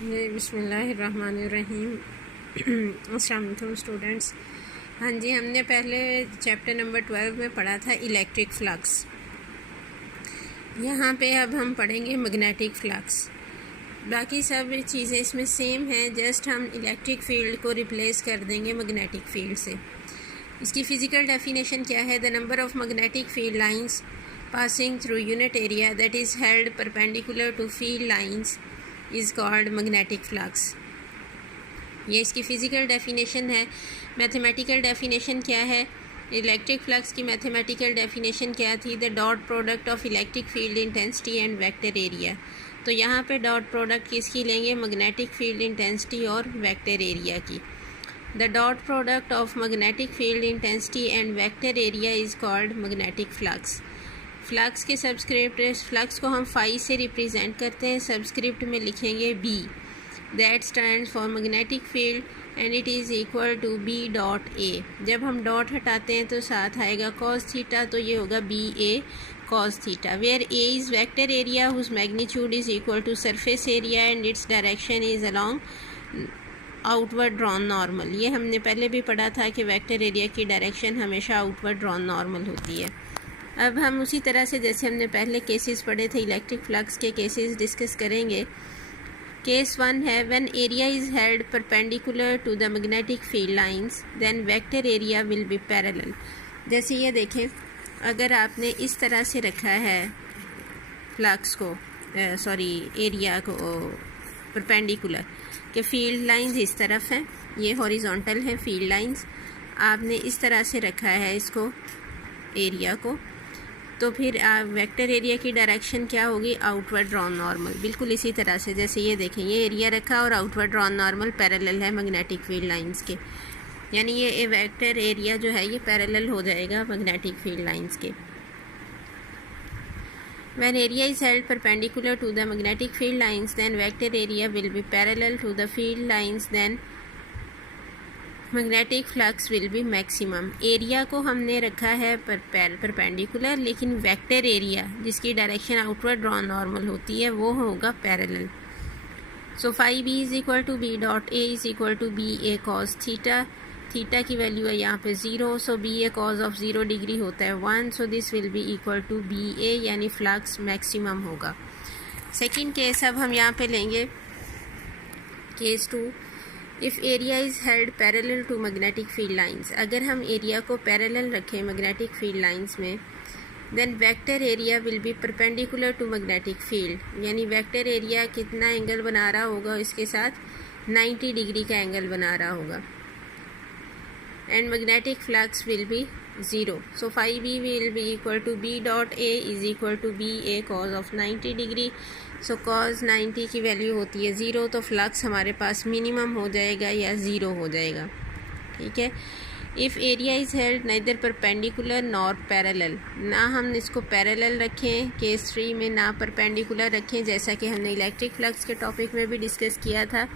बिस्मिल्लाहिर्रहमानिर्रहीम। अस्सलाम वालेकुम स्टूडेंट्स। हाँ जी, हमने पहले चैप्टर नंबर 12 में पढ़ा था इलेक्ट्रिक फ्लक्स। यहाँ पे अब हम पढ़ेंगे मैग्नेटिक फ्लक्स। बाकी सब चीज़ें इसमें सेम हैं, जस्ट हम इलेक्ट्रिक फील्ड को रिप्लेस कर देंगे मैग्नेटिक फील्ड से। इसकी फ़िज़िकल डेफिनेशन क्या है? The number of magnetic field lines passing through unit area that is held perpendicular to field lines is called magnetic flux। ये इसकी फ़िज़िकल डेफिनेशन है। मैथमेटिकल डेफिनेशन क्या है? इलेक्ट्रिक फ्लक्स की मैथमेटिकल डेफिनेशन क्या थी? The dot product of electric field intensity and vector area. तो यहाँ पे डॉट प्रोडक्ट किसकी लेंगे? मैग्नेटिक फील्ड इंटेंसिटी और वेक्टर एरिया की। The dot product of magnetic field intensity and vector area is called magnetic flux. Flux के subscript, flux को हम फाई से रिप्रेजेंट करते हैं, सब्सक्रिप्ट में लिखेंगे B. That stands for magnetic field and it is equal to B dot A. जब हम डॉट हटाते हैं तो साथ आएगा कॉस थीटा, तो ये होगा B A cos theta. Where A is vector area whose magnitude is equal to surface area and its direction is along outward drawn normal. ये हमने पहले भी पढ़ा था कि वेक्टर एरिया की डायरेक्शन हमेशा आउटवर्ड ड्रॉन नॉर्मल होती है। अब हम उसी तरह से जैसे हमने पहले केसेस पढ़े थे, इलेक्ट्रिक फ्लक्स के केसेस डिस्कस करेंगे। केस 1 है when area is held perpendicular to the magnetic field lines then vector area will be parallel. जैसे ये देखें, अगर आपने इस तरह से रखा है फ्लक्स को, एरिया को परपेंडिकुलर, कि फील्ड लाइंस इस तरफ हैं, ये हॉरिजॉन्टल हैं फील्ड लाइंस, आपने इस तरह से रखा है इसको एरिया को, तो फिर वेक्टर एरिया की डायरेक्शन क्या होगी? Outward drawn normal. बिल्कुल इसी तरह से जैसे ये देखें, ये एरिया रखा और आउटवर्ड ड्रॉन नॉर्मल पैरेलल है मैग्नेटिक फील्ड लाइंस के, यानी ये वेक्टर एरिया जो है ये पैरेलल हो जाएगा मैग्नेटिक फील्ड लाइंस के। When area is held perpendicular to the magnetic field lines, then vector area will be parallel to the field lines, then magnetic flux will be maximum. Area को हमने रखा है perpendicular, लेकिन vector area जिसकी direction outward drawn normal होती है वो होगा parallel. So phi B is equal to B dot A is equal to B A cos theta. Theta की वैल्यू है यहाँ पे 0, so B A cos of 0 degree होता है 1, so this will be equal to B A, यानी flux maximum होगा। Second case अब हम यहाँ पे लेंगे case 2। If area is held parallel to magnetic field lines, अगर हम एरिया को पैरेलल रखें मैग्नेटिक फील्ड लाइंस में, then vector area will be perpendicular to magnetic field, यानी वेक्टर एरिया कितना एंगल बना रहा होगा? इसके साथ 90 डिग्री का एंगल बना रहा होगा। And magnetic flux will be 0, so phi B will be equal to B dot A is equal to B A cos of 90 degree. So cos 90 की वैल्यू होती है 0, तो फ्लक्स हमारे पास मिनिमम हो जाएगा या 0 हो जाएगा। ठीक है। If area is held neither perpendicular nor parallel, ना हम इसको पैरेलल रखें केस 3 में, ना परपेंडिकुलर रखें जैसा कि हमने इलेक्ट्रिक फ्लक्स के टॉपिक में भी डिस्कस किया था,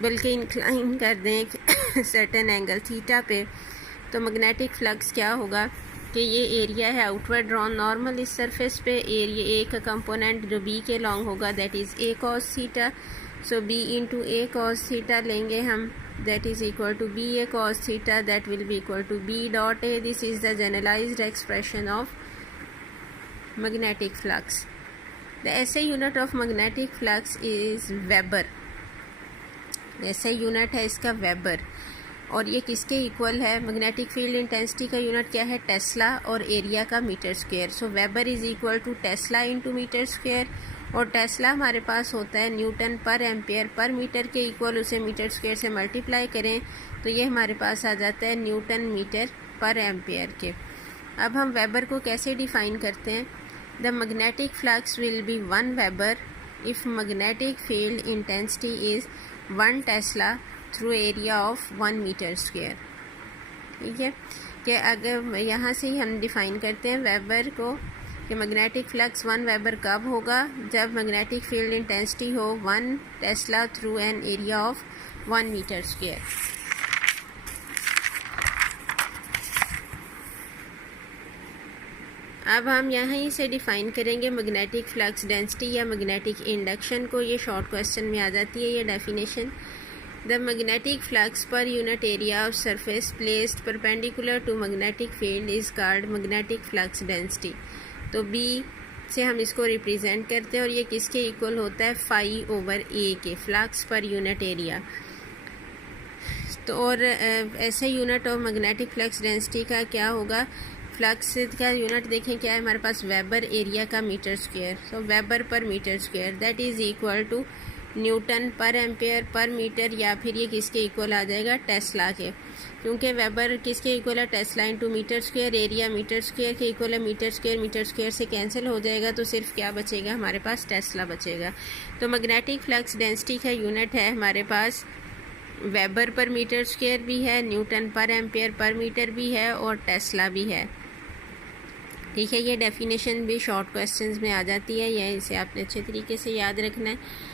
बल्कि इंक्लाइन कर दें सर्टेन एंगल थीटा पे, तो मैग्नेटिक फ्लक्स क्या होगा कि ये एरिया है आउटवर्ड ड्रॉन नॉर्मल इस सरफेस पे, एरिया ए का कंपोनेंट जो बी के लॉन्ग होगा that is A cos theta, so B into A cos theta लेंगे हम, that is equal to B A cos theta, that will be equal to B dot A. This is the generalized expression of magnetic flux. The SI unit of magnetic flux is weber. SI unit है इसका weber, और ये किसके equal है? Magnetic field intensity का unit क्या है? Tesla, और एरिया का metre square. So weber is equal to tesla into metre square, और टेस्ला हमारे पास होता है Newton per ampere per metre के इक्वल, उसे मीटर स्क्वायर से मल्टीप्लाई करें तो ये हमारे पास आ जाता है न्यूटन मीटर पर एम्पेयर के। अब हम वेबर को कैसे डिफ़ाइन करते हैं? The magnetic flux will be 1 weber if magnetic field intensity is 1 tesla through area of 1 metre square. ठीक है, कि अगर यहाँ से ही हम डिफ़ाइन करते हैं वेबर को कि मैग्नेटिक फ्लक्स 1 वेबर कब होगा? जब मैग्नेटिक फील्ड इंटेंसिटी हो 1 tesla through an area of 1 metre square. अब हम यहीं से डिफ़ाइन करेंगे मैग्नेटिक फ्लक्स डेंसिटी या मैग्नेटिक इंडक्शन को। ये शॉर्ट क्वेश्चन में आ जाती है ये definition. The magnetic flux per unit area of surface placed perpendicular to magnetic field is called magnetic flux density. तो बी से हम इसको रिप्रेजेंट करते हैं और ये किसके इक्वल होता है, फाई ओवर ए के, फ्लक्स पर यूनिट एरिया। तो और ऐसे unit of magnetic flux density का क्या होगा, फ्लक्स का यूनिट देखें क्या है हमारे पास, वेबर एरिया का metre square. So weber per metre square that is equal to newton per ampere per metre, या फिर ये किसके इक्वल आ जाएगा, टेस्ला के, क्योंकि वेबर किसके इक्वल है, tesla into metre square, area metre square के इक्वल है, मीटर स्क्वायर से कैंसिल हो जाएगा, तो सिर्फ क्या बचेगा हमारे पास, टेस्ला बचेगा। तो मैग्नेटिक फ्लक्स डेंसिटी का यूनिट है हमारे पास वेबर पर मीटर स्क्वायर भी है, Newton per ampere per metre भी है और टेस्ला भी है। ठीक है, ये डेफिनेशन भी शॉर्ट क्वेश्चंस में आ जाती है, यह इसे आपने अच्छे तरीके से याद रखना है।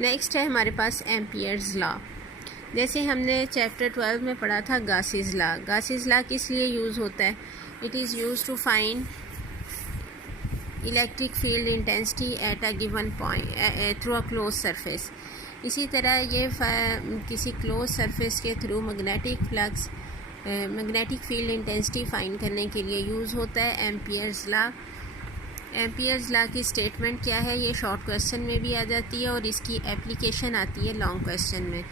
नेक्स्ट है हमारे पास एम्पियर्स लॉ। जैसे हमने चैप्टर 12 में पढ़ा था गॉसेस लॉ। गॉसेस लॉ किस लिए यूज़ होता है, it is use to find electric field intensity at a given point through a close surface. इसी तरह ये किसी क्लोज सरफेस के थ्रू मैग्नेटिक फील्ड इंटेंसिटी फाइंड करने के लिए यूज़ होता है एम्पियर्स लॉ। एम्पियर्स लॉ की स्टेटमेंट क्या है, ये शॉर्ट क्वेश्चन में भी आ जाती है और इसकी एप्लीकेशन आती है लॉन्ग क्वेश्चन में।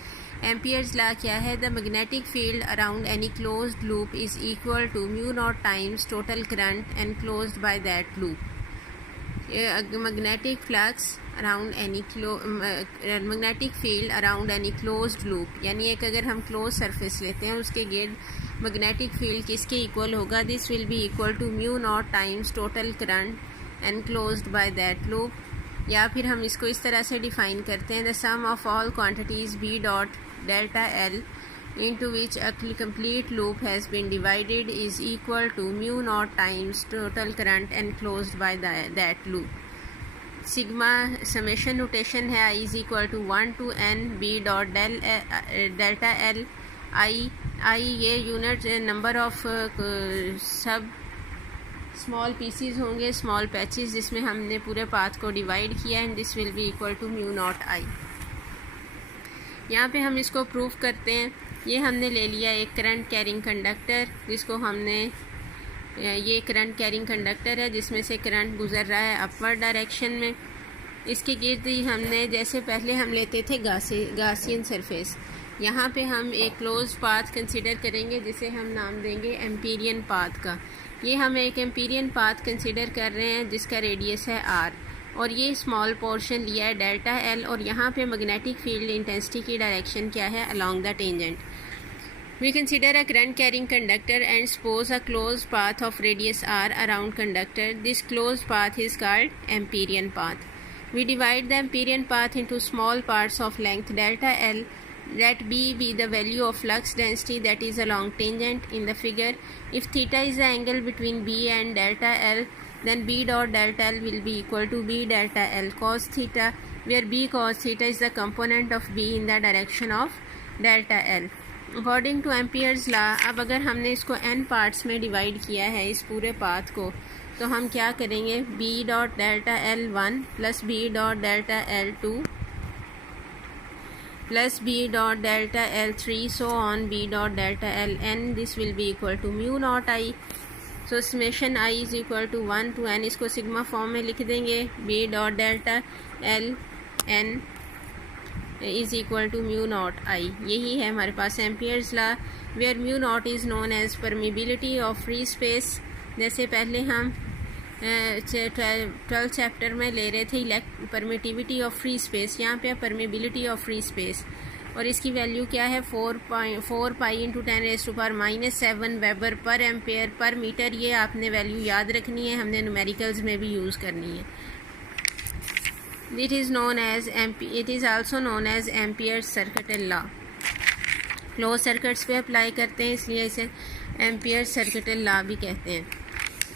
एम्पियर्स लॉ क्या है, the magnetic field around any closed loop is equal to mu naught times total current enclosed by that loop. Magnetic flux around any magnetic field around any closed loop, यानी एक अगर हम close surface लेते हैं उसके गिर्द magnetic field किसके equal होगा, this will be equal to mu naught times total current enclosed by that loop. या फिर हम इसको इस तरह से डिफाइन करते हैं, the sum of all quantities B dot delta L into which a complete loop has been divided is equal to mu naught times total current enclosed by that loop. Sigma summation notation है, i is equal to 1 to n b dot delta L. I ये unit number of सब small pieces होंगे, small patches जिसमें हमने पूरे path को divide किया, and this will be equal to mu naught I. यहाँ पे हम इसको प्रूव करते हैं। ये हमने ले लिया एक करंट कैरिंग कंडक्टर, जिसको हमने, ये करंट कैरिंग कंडक्टर है जिसमें से करंट गुजर रहा है अपवर्ड डायरेक्शन में। इसके गिर्द ही हमने, जैसे पहले हम लेते थे गासियन सरफेस, यहाँ पे हम एक क्लोज पाथ कंसिडर करेंगे जिसे हम नाम देंगे एम्पीरियन पाथ का। ये हम एक एम्पीरियन पाथ कंसिडर कर रहे हैं जिसका रेडियस है r, और ये स्मॉल पोर्शन लिया है डेल्टा एल, और यहाँ पे मैग्नेटिक फील्ड इंटेंसिटी की डायरेक्शन क्या है, along the tangent. We consider a current carrying conductor and suppose a close path of radius r around conductor. This close path is called Amperian path. We divide the Amperian path into small parts of length delta L, let b be the value of flux density that is along tangent in the figure. If theta is the angle between b and delta L, then b dot delta L will be equal to b delta L cos theta, where b cos theta is the component of b in the direction of delta L. According to Ampere's law, अब अगर हमने इसको n parts में divide किया है इस पूरे path को, तो हम क्या करेंगे, b dot delta L1 plus b dot delta L2 plus b dot delta L3 so on b dot delta Ln, this will be equal to mu naught I. So summation I is equal to 1 to n, इसको sigma form में लिख देंगे, b dot delta Ln is equal to mu naught I। यही है हमारे पास Ampere's law, where mu naught is known as permeability of free space. जैसे पहले हम 12 चैप्टर में ले रहे थे परमिटिविटी ऑफ फ्री स्पेस, यहाँ पे परमिबिलिटी ऑफ फ्री स्पेस, और इसकी वैल्यू क्या है, 4 pi into 10⁻⁷ weber per ampere per metre. ये आपने वैल्यू याद रखनी है, हमने न्यूमेरिकल्स में भी यूज़ करनी है। It is also known as ampere circuital law. Close circuits पे अप्लाई करते हैं, इसलिए इसे एम्पियर सर्किटल लॉ भी कहते हैं।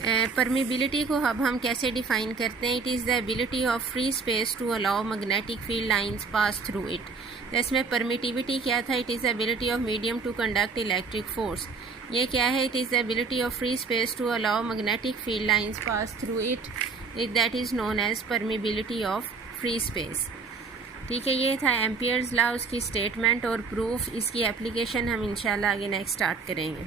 परमिबिलिटी को अब हम कैसे डिफ़ाइन करते हैं? It is the ability of free space to allow magnetic field lines pass through it. तो इसमें परमिटिविटी क्या था? It is the ability of medium to conduct electric force. ये क्या है? It is the ability of free space to allow magnetic field lines pass through it, that is known as permeability of free space. ठीक है, ये था Ampere's law, उसकी statement और proof. इसकी एप्लीकेशन हम इंशाल्लाह आगे नेक्स्ट स्टार्ट करेंगे।